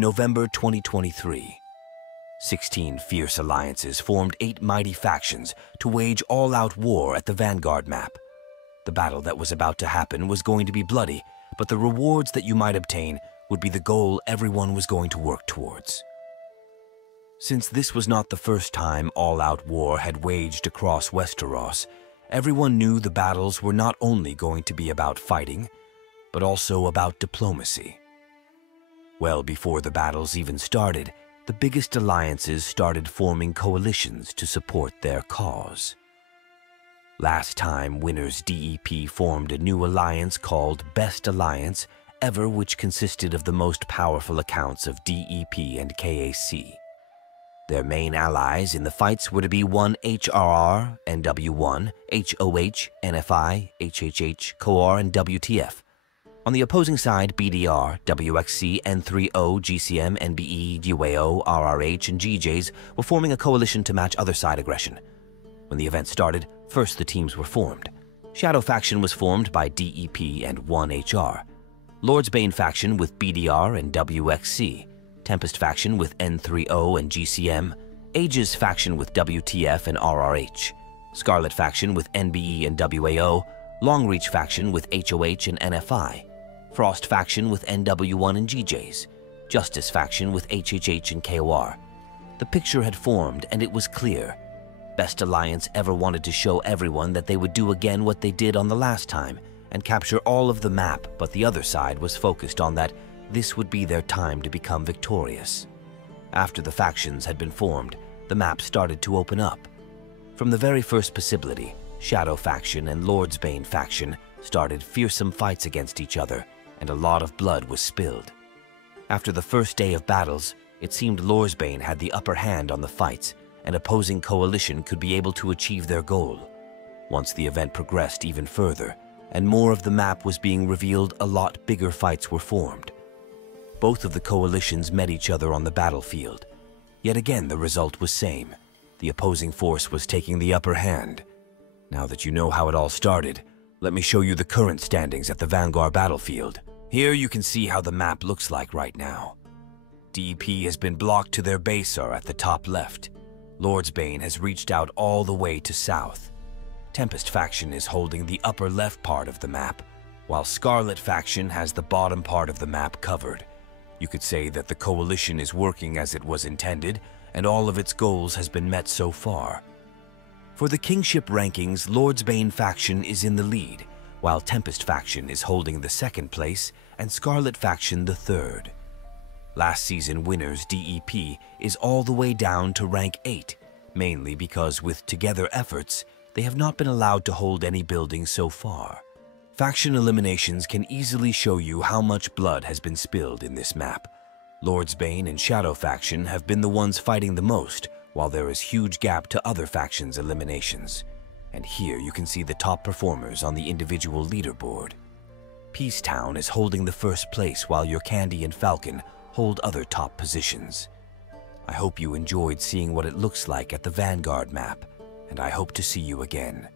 In November 2023, 16 fierce alliances formed 8 mighty factions to wage all-out war at the Vanguard map. The battle that was about to happen was going to be bloody, but the rewards that you might obtain would be the goal everyone was going to work towards. Since this was not the first time all-out war had waged across Westeros, everyone knew the battles were not only going to be about fighting, but also about diplomacy. Well before the battles even started, the biggest alliances started forming coalitions to support their cause. Last time, Winter's DEP formed a new alliance called Best Alliance Ever, which consisted of the most powerful accounts of DEP and KAC. Their main allies in the fights were to be 1 HRR, NW1, HOH, NFI, HHH, COR, and WTF. On the opposing side, BDR, WXC, N3O, GCM, NBE, UAO, RRH, and GJs were forming a coalition to match other side aggression. When the event started, first the teams were formed. Shadow Faction was formed by DEP and 1HR. Lord's Bane Faction with BDR and WXC. Tempest Faction with N3O and GCM. Aegis Faction with WTF and RRH. Scarlet Faction with NBE and WAO. Longreach Faction with HOH and NFI. Frost Faction with NW1 and GJs. Justice Faction with HHH and KOR. The picture had formed, and it was clear. Best Alliance Ever wanted to show everyone that they would do again what they did on the last time, and capture all of the map, but the other side was focused on that this would be their time to become victorious. After the factions had been formed, the map started to open up. From the very first possibility, Shadow Faction and Lord's Bane Faction started fearsome fights against each other, and a lot of blood was spilled. After the first day of battles, it seemed Lord's Bane had the upper hand on the fights, and opposing coalition could be able to achieve their goal. Once the event progressed even further, and more of the map was being revealed, a lot bigger fights were formed. Both of the coalitions met each other on the battlefield. Yet again, the result was same. The opposing force was taking the upper hand. Now that you know how it all started, let me show you the current standings at the Vanguard battlefield. Here you can see how the map looks like right now. DEP has been blocked to their base are at the top left. Lord's Bane has reached out all the way to south. Tempest Faction is holding the upper left part of the map, while Scarlet Faction has the bottom part of the map covered. You could say that the coalition is working as it was intended, and all of its goals has been met so far. For the Kingship rankings, Lord's Bane Faction is in the lead, while Tempest Faction is holding the second place and Scarlet Faction the third. Last season Winner's DEP is all the way down to rank 8, mainly because with together efforts, they have not been allowed to hold any buildings so far. Faction eliminations can easily show you how much blood has been spilled in this map. Lord's Bane and Shadow Faction have been the ones fighting the most, while there is huge gap to other factions' eliminations. And here you can see the top performers on the individual leaderboard. Peacetown is holding the first place while your Candy and Falcon hold other top positions. I hope you enjoyed seeing what it looks like at the Vanguard map, and I hope to see you again.